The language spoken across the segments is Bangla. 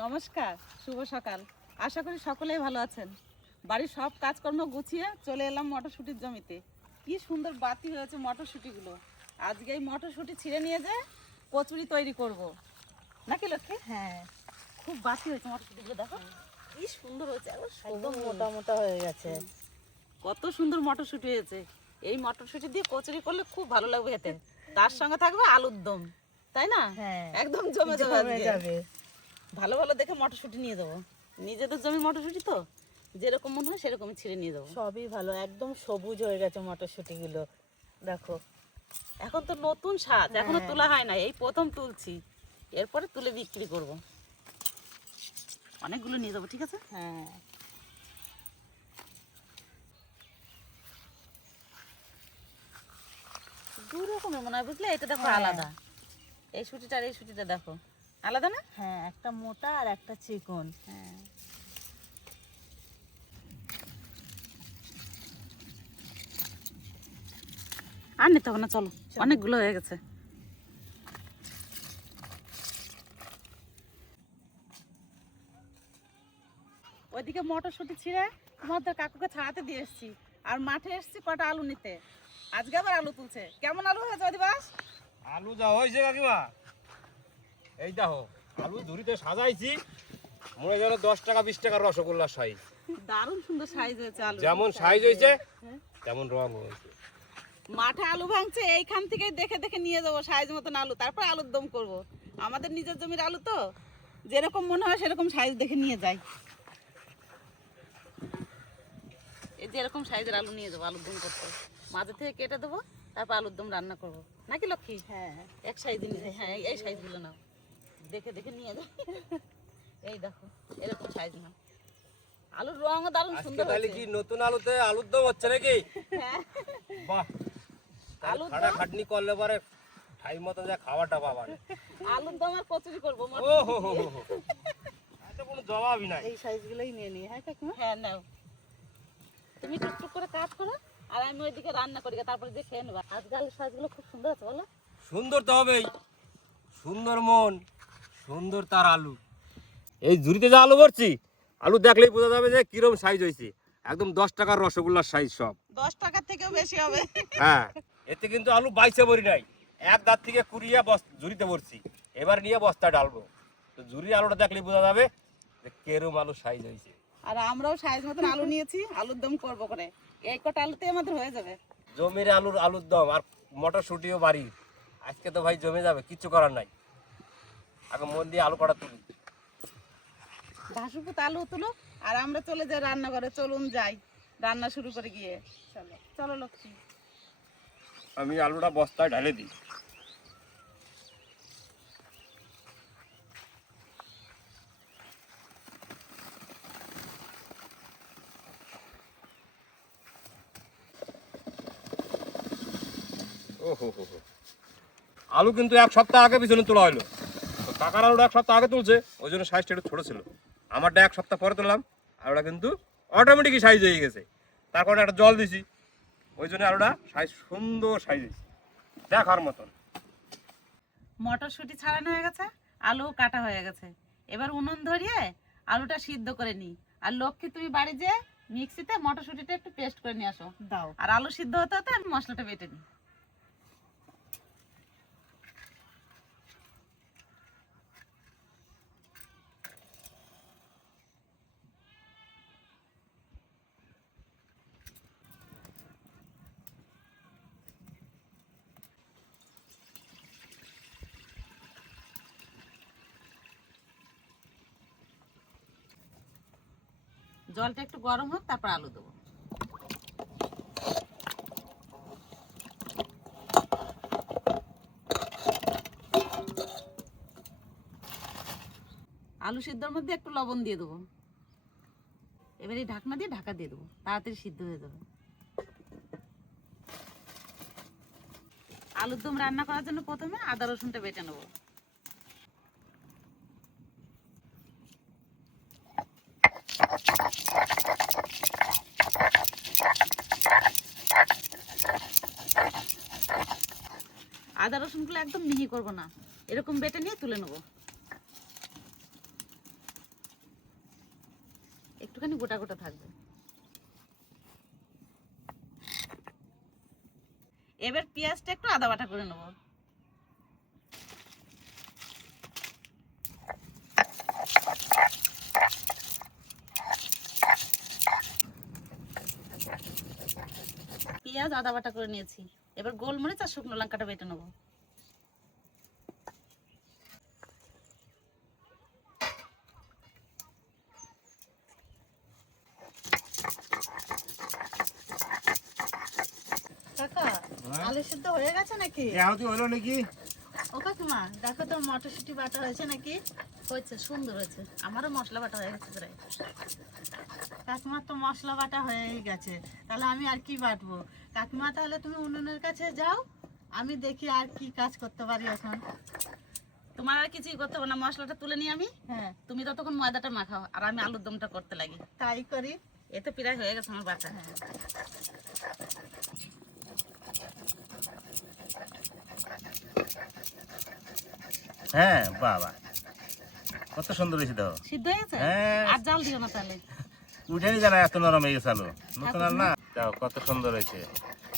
নমস্কার, শুভ সকাল। আশা করি সকলেই ভালো আছেন। বাড়ির সব কাজকর্ম গুছিয়ে চলে এলাম মটরশুঁটির জমিতে। কি সুন্দর বাতি হয়েছে মটরশুঁটিগুলো। আজকে এই মটরশুঁটি ছিঁড়ে নিয়ে যেয়ে কচুরি তৈরি করব, নাকি লক্ষ্মী? হ্যাঁ, খুব বাতি হয়েছে মটরশুঁটিগুলো, দেখো কি সুন্দর হয়েছে, একদম মোটা মোটা হয়ে গেছে। কত সুন্দর মটরশুঁটি হয়েছে। এই মটরশুঁটি দিয়ে কচুরি করলে খুব ভালো লাগবে খেতে। তার সঙ্গে থাকবে আলুর দম, তাই না? হ্যাঁ, একদম জমে জমে যাবে। যাবে। ভালো ভালো দেখে মটরশুঁটি নিয়ে যাবো, নিজেদের জমির মটরশুঁটি তো, যেরকম মনে হয় সেরকমই ছিঁড়ে নিয়ে যাবো। সবই ভালো, একদম সবুজ হয়ে গেছে মটরশুঁটি গুলো। দেখো, এখন তো নতুন স্বাদ, এখনো হ্যাঁ। তোলা হয় না, এই প্রথম তুলছি, এরপরে তুলে বিক্রি করব। অনেকগুলো নিয়ে যাবো, ঠিক আছে? হ্যাঁ, দু রকমের মনে হয়, বুঝলে? এটা দেখো হ্যাঁ। আলাদা, এই শুটিটা আর এই শুটিটা দেখো আলাদা না? হ্যাঁ, একটা মোটা আর একটা চিকন। হ্যাঁ, আর নিতে হবে না, চলো, অনেকগুলো হয়ে গেছে। ওইদিকে মটরশুঁটি ছিঁড়ে তোমাদের কাকুকে ছাড়াতে দিয়ে এসেছি, আর মাঠে এসেছি কটা আলু নিতে। আজকে আবার আলু তুলছে। কেমন আলু হয়েছে অধিবাস? আলু যা হয়েছে কাকিমা, এই দেখো আলু ঝুড়িতে সাজাইছি, মনে যেন 10 টাকা 20 টাকার রসগোল্লার সাইজ। দারুণ সুন্দর সাইজ হয়েছে আলু। যেমন সাইজ হয়েছে হ্যাঁ। তেমন রং হয়েছে। মাঠে আলু ভাঙছে, এইখান থেকে দেখে দেখে নিয়ে যাবো সাইজ মতন আলু, তারপর আলুর দম করব। আমাদের নিজের জমির আলু তো, যেরকম মনে হয় সেরকম সাইজ দেখে নিয়ে যাই। এই যে এরকম সাইজের আলু নিয়ে যাবো আলুর দম করতে, মাঝে থেকে কেটে দেবো, তারপর আলুর দম রান্না করবো, নাকি লক্ষ্মী? হ্যাঁ, এক সাইজ নিয়ে যাই। হ্যাঁ, এই সাইজগুলো নাও, দেখে দেখে নিয়ে যাই। এই দেখো এরকম সাইজ নাও। আলুর রঙও দারুণ আজকে সুন্দর তাহলে হয়েছে। কি নতুন আলুতে আলুর দম হচ্ছে নাকি? হ্যাঁ, বাহ, আলুর খাটা দম, খাটনি করলে পরে টাইম মতন যা খাওয়াটা পাবা। আলুর দম আর কচুরি করবো। ও হো হো হো, এটা কোনো জবাবই নাই। এই সাইজগুলোই নিয়ে নিই। হ্যাঁ কাকিমা? হ্যাঁ নাও, তুমি টুকটুক করে কাজ করো, আর আমি ওইদিকে রান্না করি, তারপরে যে খেয়ে নেবা। আজকে আলুর সাইজগুলো খুব সুন্দর আছে, বলো? সুন্দর তো হবেই, সুন্দর মন সুন্দর তার আলু। এই ঝুড়িতে যা আলু ভরছি, আলু দেখলেই বোঝা যাবে যে কিরম সাইজ হয়েছে। একদম 10 টাকার রসগোল্লার সাইজ সব। 10 টাকার থেকেও বেশি হবে। হ্যাঁ, এতে কিন্তু আলু বাইছে ভরি নাই, এক দাঁত থেকে কুড়িয়ে ঝুড়িতে ভরছি। এবার নিয়ে বস্তা ডালবো, তো ঝুড়ির আলুটা দেখলেই বোঝা যাবে যে কেরম আলু সাইজ হয়েছে। আর আমরাও সাইজ মতন আলু নিয়েছি, আলুর দম করবো করে। এই কটা আলুতে আমাদের হয়ে যাবে। জমির আলুর দম আর মটরশুঁটিও বাড়ি। আজকে তো ভাই জমে যাবে, কিচ্ছু করার নাই। আগে মন দিয়ে আলু কটা তুলি। ঘাসুপুত আলু তুলো, আর আমরা চলে যাই রান্নাঘরে। চলুন যাই, রান্না শুরু করে গিয়ে। চলো চলো লক্ষ্মী। আমি আলুটা বস্তায় ঢালে দিই। ওহো হো হো, আলু কিন্তু এক সপ্তাহ আগে পিছনে তোলা হলো। তো কাকার আলুটা এক সপ্তাহ আগে তুলছে, ওই জন্য সাইজটা একটু ছোট ছিল। আমারটা এক সপ্তাহ পরে তুললাম, আলুটা কিন্তু অটোমেটিকই সাইজ হয়ে গেছে। তারপরে একটা জল দিছি, ওই জন্য আলুটা সাইজ সুন্দর সাইজ হয়েছে, দেখার মতন। মটরশুঁটি ছাড়ানো হয়ে গেছে, আলু কাটা হয়ে গেছে। এবার উনুন ধরিয়ে আলুটা সিদ্ধ করে নিই। আর লক্ষ্মী, তুমি বাড়ি যেয়ে মিক্সিতে মটরশুঁটিটা একটু পেস্ট করে নিয়ে আসো। দাও। আর আলু সিদ্ধ হতে হতে আমি মশলাটা বেটে নিই। জলটা একটু গরম হোক, তারপর আলু দেবো। আলু সিদ্ধর মধ্যে একটু লবণ দিয়ে দেবো। এবার এই ঢাকনা দিয়ে ঢাকা দিয়ে দেবো, তাড়াতাড়ি সিদ্ধ হয়ে যাবে। আলুর দম রান্না করার জন্য প্রথমে আদা রসুনটা বেটে নেবো। আদা রসুনগুলো একদম মিহি করবো না, এরকম বেটে নিয়ে তুলে নেবো। একটুখানি গোটা গোটা থাকবে। এবার পেঁয়াজটা একটু আদা বাটা করে নেব। পেঁয়াজ আদা বাটা করে নিয়েছি, এবার গোলমরিচ আর শুকনো লঙ্কাটা বেটে নেব। কাকা, আলু সিদ্ধ হয়ে গেছে নাকি? হলো নাকি? ও কাকিমা, দেখো তো মটরশুঁটি বাটা হয়েছে নাকি? হয়েছে, সুন্দর হয়েছে। আমারও মশলা বাটা হয়ে গেছে প্রায়। কাকিমার তো মশলা বাটা হয়েই গেছে, তাহলে আমি আর কি বাটবো? কাকিমা তাহলে তুমি উনুনের কাছে যাও, আমি দেখি আর কি কাজ করতে পারি এখন। তোমার আর কিছুই করতে হবে না, মশলাটা তুলে নিয়ে আমি। হ্যাঁ, তুমি ততক্ষণ ময়দাটা মাখাও আর আমি আলুর দমটা করতে লাগি। তাই করি। এ তো প্রায় হয়ে গেছে আমার বাটা। হ্যাঁ, হ্যাঁ, বাবা কত সুন্দর হয়েছে তো। সিদ্ধ হয়েছে? হ্যাঁ। আর জাল দিও না তাহলে। উঠেনি জানা এত নরম হয়ে গেছে আলু, নতুন আর না। যাও, কত সুন্দর হয়েছে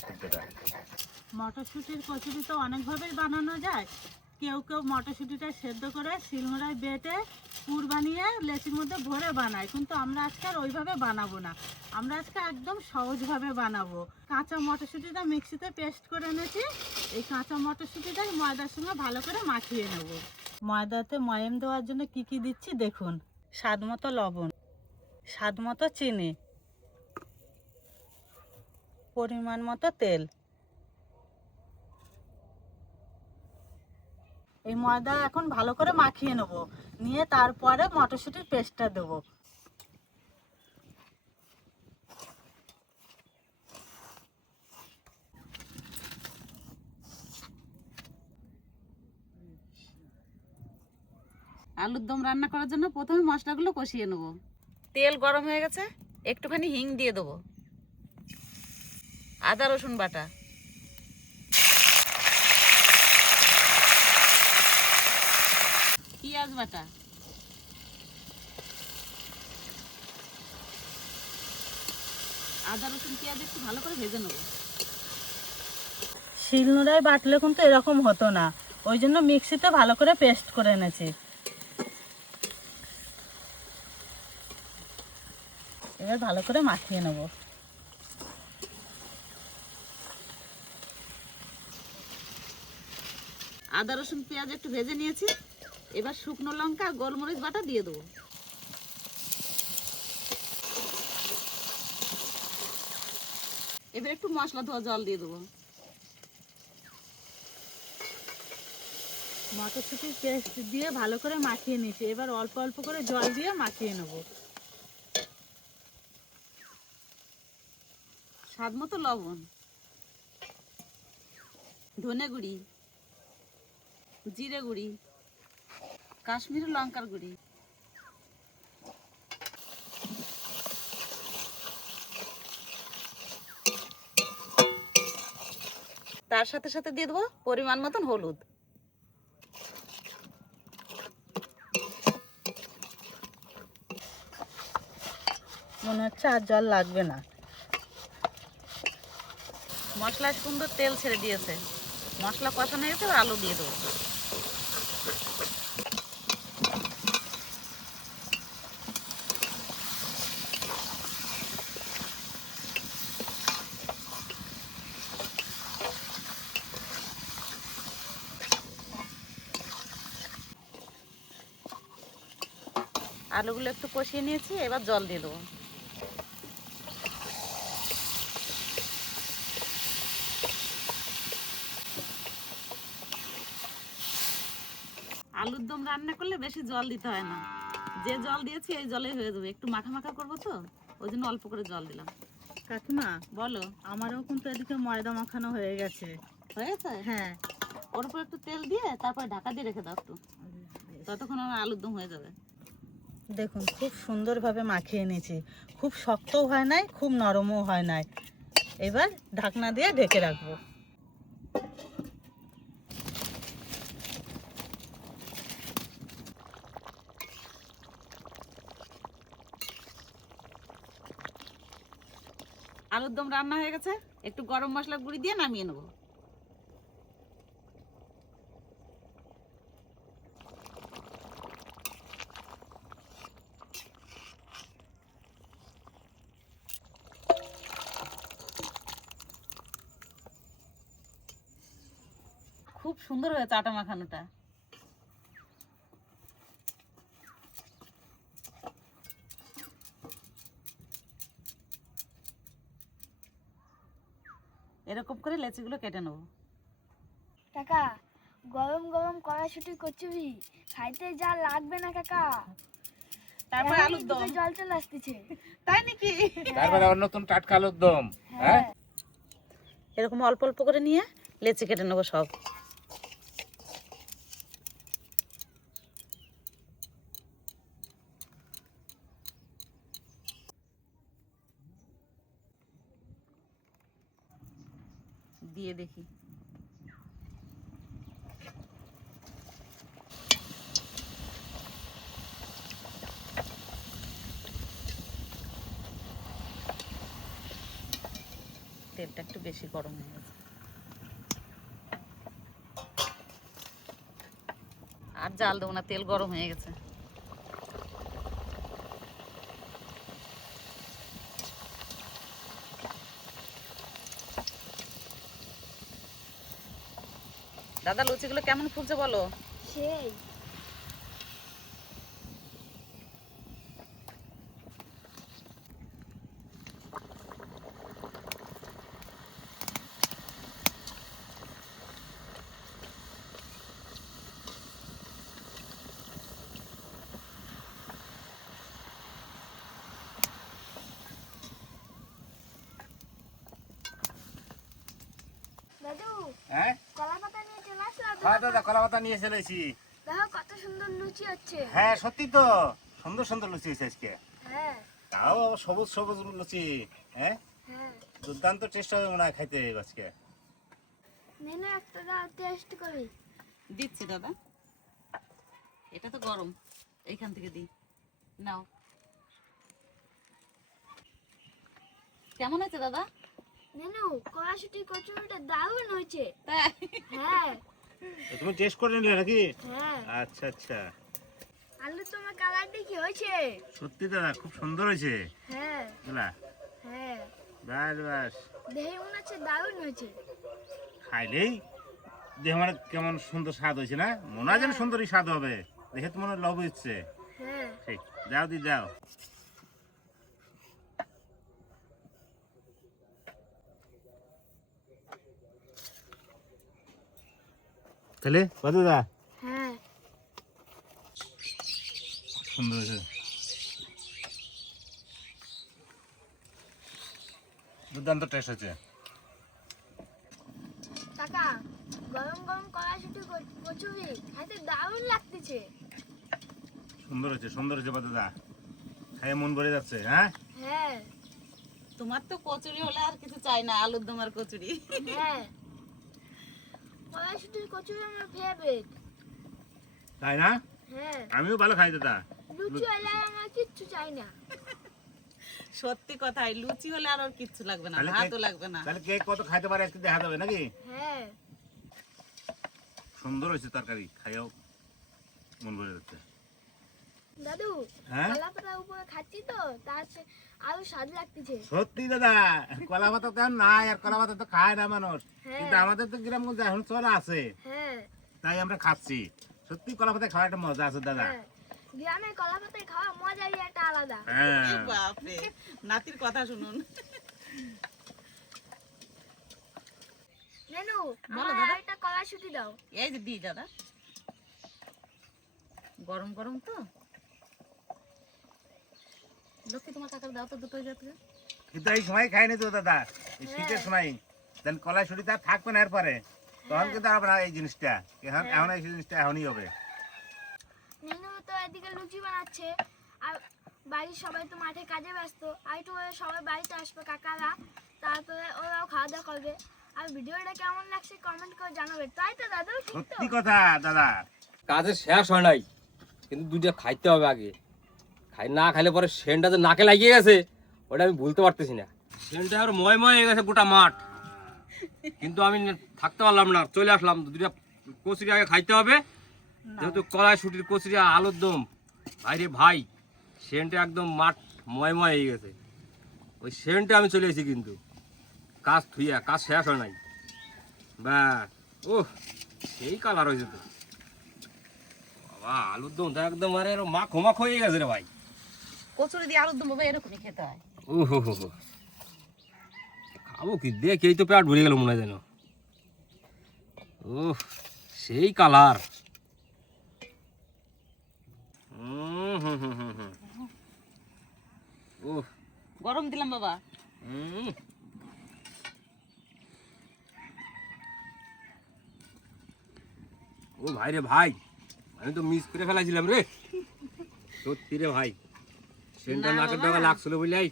সিদ্ধটা। মটরশুঁটির কচুরি তো অনেকভাবেই বানানো যায়। কেউ কেউ মটরশুঁটিটা সেদ্ধ করে শিলনোড়ায় বেটে পুর বানিয়ে লেচির মধ্যে ভরে বানায়, কিন্তু আমরা আজকে আর ওইভাবে বানাবো না। আমরা আজকে একদম সহজভাবে বানাবো। কাঁচা মটরশুঁটিটা মিক্সিতে পেস্ট করে এনেছি। এই কাঁচা মটরশুঁটিটাই ময়দার সঙ্গে ভালো করে মাখিয়ে নেব। ময়দাতে ময়াম দেওয়ার জন্য কি কি দিচ্ছি দেখুন। স্বাদ মতো লবণ, স্বাদ মতো চিনি, পরিমাণ মতো তেল। এই ময়দা এখন ভালো করে মাখিয়ে নেব, নিয়ে তারপরে মটরশুঁটির পেস্টটা দেব। আলুর দম রান্না করার জন্য প্রথমে মশলাগুলো কষিয়ে নেব। তেল গরম হয়ে গেছে, একটুখানি হিং দিয়ে দেবো, আদা রসুন বাটা, পেঁয়াজ বাটা, আদা রসুন পেঁয়াজ একটু ভালো করে ভেজে নেব। শিলনোড়ায় বাটলে কিন্তু এরকম হতো না, ওই জন্য মিক্সিতে ভালো করে পেস্ট করে এনেছি। এবার ভালো করে মাখিয়ে নেব। আদা রসুন পেঁয়াজ একটু ভেজে নিয়েছি, এবার শুকনো লঙ্কা আর গোলমরিচ বাটা দিয়ে দেবো। এবার একটু মশলা ধোয়া জল দিয়ে দেবো। মটরশুঁটির পেস্ট দিয়ে ভালো করে মাখিয়ে নিয়েছি, এবার অল্প অল্প করে জল দিয়ে মাখিয়ে নেব। স্বাদ মতো লবণ, ধনে গুঁড়ি, জিরে গুঁড়ি, কাশ্মীরি লঙ্কার গুঁড়ি, তার সাথে সাথে দিয়ে দেবো পরিমাণ মতন হলুদ। মনে হচ্ছে আর জল লাগবে না। মশলায় সুন্দর তেল ছেড়ে দিয়েছে, মশলা কষানো গেছে, এবার আলু দিয়ে দেবো। আলুগুলো একটু কষিয়ে নিয়েছি, এবার জল দিয়ে দেবো। আলুর দম রান্না করলে বেশি জল দিতে হয় না, যে জল দিয়েছি এই জলেই হয়ে যাবে। একটু মাখা মাখা করবো তো, ওই জন্য অল্প করে জল দিলাম। কাকিমা, বলো। আমারও কিন্তু এদিকে ময়দা মাখানো হয়ে গেছে। হয়েছে? হ্যাঁ। ওর উপর একটু তেল দিয়ে তারপর ঢাকা দিয়ে রেখে দাও একটু, ততক্ষণ আমার আলুর দম হয়ে যাবে। দেখুন, খুব সুন্দরভাবে মাখিয়ে নিয়েছি। খুব শক্তও হয় নাই, খুব নরমও হয় নাই। এবার ঢাকনা দিয়ে ঢেকে রাখবো। আলুর দম রান্না হয়ে গেছে, একটু গরম মশলা গুঁড়ি দিয়ে নামিয়ে নেবো। খুব সুন্দর হয়েছে আটা মাখানোটা। এরকম করে লেচিগুলো কেটে নেবো। কাকা, গরম গরম কড়াইশুঁটি কচুরি খাইতে যা লাগবে না কাকা। তারপর এখনই আলুর দম। মুখে জল চলে আসতেছে। তাই নাকি? তারপরে আবার নতুন টাটকা আলুর দম। হ্যাঁ, এরকম অল্প অল্প করে নিয়ে লেচি কেটে নেবো সব। দিয়ে দেখি। তেলটা একটু বেশি গরম হয়ে গেছে। আর জাল দেবো না, তেল গরম হয়ে গেছে। দাদা, লুচিগুলো কেমন ফুলছে বলো? সেই দাদু, হ্যাঁ, কলা পাতা নিয়ে চলে আসলাম। হ্যাঁ দাদা, কলা পাতা নিয়ে চলেছি। দেখো কত সুন্দর লুচি হচ্ছে। হ্যাঁ সত্যি তো, সুন্দর সুন্দর লুচি হয়েছে আজকে। হ্যাঁ তাও আবার সবুজ সবুজ লুচি। হ্যাঁ, হ্যাঁ, দুর্দান্ত টেস্ট হবে মনে হয় খাইতে আজকে। নেনে একটা দাও টেস্ট করি। দিচ্ছি দাদা, এটা তো গরম, এইখান থেকে দিই। নাও। কেমন হয়েছে দাদা? নেনু, কড়াইশুঁটি কচুরিটা দারুণ হয়েছে। তাই? হ্যাঁ তো তুমি টেস্ট করে নিলে নাকি? হ্যাঁ, আচ্ছা আচ্ছা, আলু তোমার কালারটা কি হয়েছে? সত্যি দাদা খুব সুন্দর হয়েছে। হ্যাঁ বুঝলা? হ্যাঁ, বাস বাস, দেখে মনে হচ্ছে দারুণ হয়েছে। খাইলেই দেহ মানে কেমন সুন্দর স্বাদ হয়েছে না? মনে হয় যেন সুন্দরই স্বাদ হবে, দেখে তো মনে হয় লোভ হচ্ছে। হ্যাঁ, ঠিক, যাও দি যাও। তাহলে কত দা? হ্যাঁ, সুন্দর হয়েছে, দুর্দান্ত টেস্ট হচ্ছে। কাকা, গরম গরম কড়াইশুঁটি কচুরি খাইতে দারুণ লাগতেছে। সুন্দর হয়েছে দাদা, খাইয়ে মন ভরে যাচ্ছে। হ্যাঁ হ্যাঁ তোমার তো কচুরি হলে আর কিছু চাই না, আলুর দম আর কচুরি। হ্যাঁ, কড়াইশুঁটির কচুরি আমার ফেভারিট। তাই না? হ্যাঁ, আমিও ভালো খাই দাদা। লুচি হলে আর আমার কিচ্ছু চাই না। সত্যি কথাই, লুচি হলে আর ওর কিচ্ছু লাগবে না, তাহলে ভাতও লাগবে না। তাহলে কে কত খাইতে পারে একটু দেখা যাবে নাকি? হ্যাঁ, সুন্দর হয়েছে তরকারি, খাইও মন ভরে যাচ্ছে। দাদু, হ্যাঁ? কলা পাতার উপরে খাচ্ছি তো তার আরো স্বাদ লাগতেছে। সত্যি দাদা, কলা পাতা তো আর নাই, আর কলা পাতা তো খায় না মানুষ, হ্যাঁ। কিন্তু আমাদের তো গ্রামগঞ্জে এখন চলা আছে, হ্যাঁ তাই আমরা খাচ্ছি। সত্যি কলা পাতা খাওয়ার একটা মজা আছে দাদা। হ্যাঁ, গ্রামে কলা পাতায় খাওয়া মজাই একটা আলাদা। হ্যাঁ, এ বাপরে, নাতির কথা শুনুন। নেনু, বলো আমার দাদা। একটা কড়াইশুঁটি দাও। এই যে দিই দাদা, গরম গরম তো। লক্ষ্মী, তোমার কাকার দাও তো দুটোই যাতে। কিন্তু এই সময় খাইনি তো দাদা, এই শীতের সময় দেন কলাই ছুটি তার থাকবে না এরপরে, তখন কিন্তু হবে না এই জিনিসটা। এখন এই জিনিসটা এখনই হবে। নেনু তো এদিকে লুচি বানাচ্ছে, আর বাড়ির সবাই তো মাঠে কাজে ব্যস্ত। আর একটু পরে সবাই বাড়িতে আসবে কাকারা, তারপরে ওরাও খাওয়া দাওয়া করবে। আর ভিডিওটা কেমন লাগছে কমেন্ট করে জানাবে, তাই তো দাদু? ঠিক তো? সত্যি কথা দাদা, কাজের শেষ হয় নাই, কিন্তু দুইটা খাইতে হবে আগে। না খাইলে পরে সেন্টটা যে নাকে লাগিয়ে গেছে, ওটা আমি ভুলতে পারতেছি না। সেন্টটা আর ময় ময় হয়ে গেছে গোটা মাঠ, কিন্তু আমি থাকতে পারলাম না, চলে আসলাম। দুটা কচুরি আগে খাইতে হবে, যেহেতু কড়াইশুটির কচুরি আর আলুর দম, ভাইরে ভাই সেন্টটা একদম মাঠ ময় ময় হয়ে গেছে। ওই সেন্টে আমি চলে এসেছি, কিন্তু কাজ থুইয়া কাজ শেষ হয় নাই। বা ও সেই কালার হয়েছে তো বাবা, আলুর দম তো একদম আরে মাখো মাখো হয়ে গেছে রে ভাই। কচুরি দিয়ে আলুর দম বাবা এরকমই খেতে হয়। ও হো হো হো, খাবো কি, দেখেই তো পেট ভরে গেল মনে হয় যেন। ও সেই কালার। ও গরম দিলাম বাবা। ও ভাই রে ভাই, আমি তো মিস করে ফেলাইছিলাম রে, সত্যি রে ভাই। সেন্টার না নাকের বাবা। ডগা লাগছিল বলেই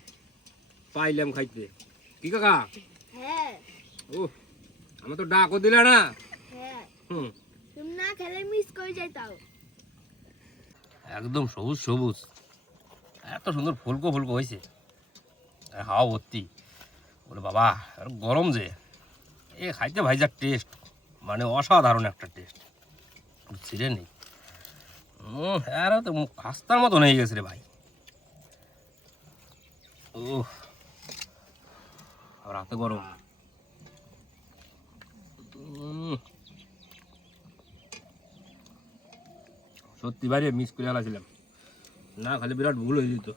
পাইলাম খাইতে। কি কাকা? হ্যাঁ ও আমার তো ডাকও দিলে না। হ্যাঁ, হুম, তুমি না খেলে মিস করে যাইতাও। একদম সবুজ সবুজ, এত সুন্দর ফুলকো ফুলকো হয়েছে, আর হাওয়া ভর্তি। বলে বাবা আর গরম যে, এ খাইতে ভাইজার টেস্ট মানে অসাধারণ একটা টেস্ট, ছিঁড়ে নেই। আর তো খাস্তার মতো হয়ে গেছে রে ভাই। ও আর রাতে গরম। সত্যি বাইরে মিস করে আলাছিলাম, না খালি বিরাট ভুল হয়ে যেত।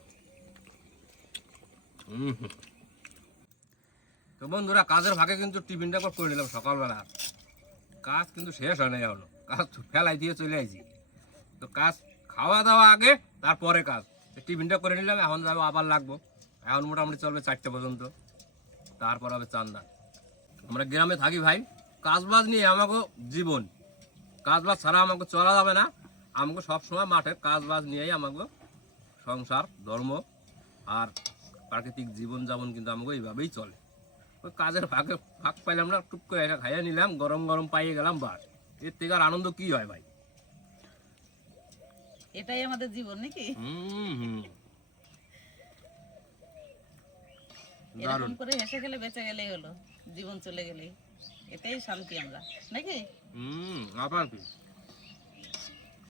তো বন্ধুরা, কাজের ভাগে কিন্তু টিফিনটা করে নিলাম সকালবেলা। কাজ কিন্তু শেষ হয় না এখনো, কাজ ফেলাই দিয়ে চলে আইছি। তো কাজ খাওয়া দাওয়া আগে, তারপরে কাজ। টিফিনটা করে নিলাম, এখন যাবো আবার লাগবো। এখন মোটামুটি চলবে 4টে পর্যন্ত, তারপর হবে চান্দা। আমরা গ্রামে থাকি ভাই, কাজবাজ নিয়ে আমাকে জীবন, কাজবাজ ছাড়া আমাকে চলা যাবে না। আমাকে সবসময় মাঠের কাজবাজ নিয়েই আমাকে সংসার, ধর্ম আর প্রাকৃতিক জীবনযাপন কিন্তু আমাকে এইভাবেই চলে। ওই কাজের ফাঁকে ফাঁক পাইলাম না, টুক করে এটা খাইয়ে নিলাম, গরম গরম পাইয়ে গেলাম, বাস। এর থেকে আর আনন্দ কি হয় ভাই? এটাই আমাদের জীবন নাকি? এরকম দারুণ। করে হেসে গেলে বেঁচে গেলেই হলো, জীবন চলে গেলেই এটাই শান্তি আমরা নাকি? আবার কি